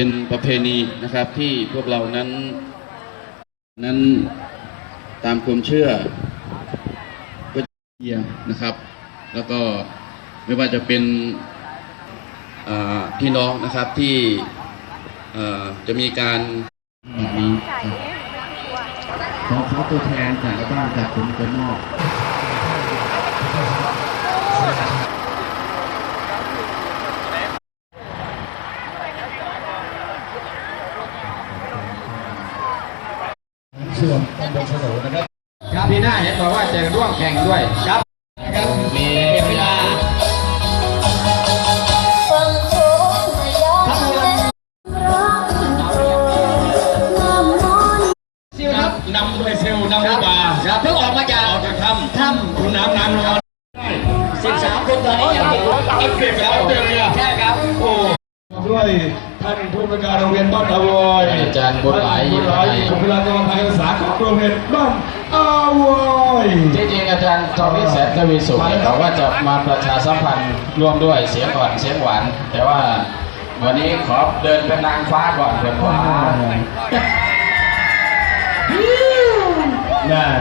เป็นประเพณีนะครับที่พวกเรานั้นนั้นตามความเชื่อก็เยียนะครับ แล้วก็ไม่ว่าจะเป็นอ่าพี่น้องนะครับที่อ่อจะมีการแบบนี้ครับขอขอตัวแทนจากบ้านจากผมจะมอบ ส่วนตำบลสนุนะครับครับพี่หน้าเห็นบอกว่าจะร่วมแข่งด้วยครับนะครับมีเวลาฟังโขงไม่ยอมรักน้ำนอนซิลครับนำโดยเซลล์นำป่าครับเพิ่งออกมาจากออกจากถ้ำถ้คุณน้ำน้ำนอนำสิบสามคนตอนนี้ยังอยู่อัปเกรดจากออสเตรเลีย ยท่านผู้ประการโรงเรียนบ้านอาวอยอาจารย์บุญหลายบุญหลายผมเวลาตอนไทยภาษาของโรงเรียนบ้านอาวอยจริงๆอาจารย์ทองนิสแสนทวีสุขเขาว่าจะมาประชาสัมพันธ์ร่วมด้วยเสียงอ่อนเสียงหวาน แต่ว่าวันนี้ขอเดินเป็นนางฟ้าก่อนเป็นฟ้านั่น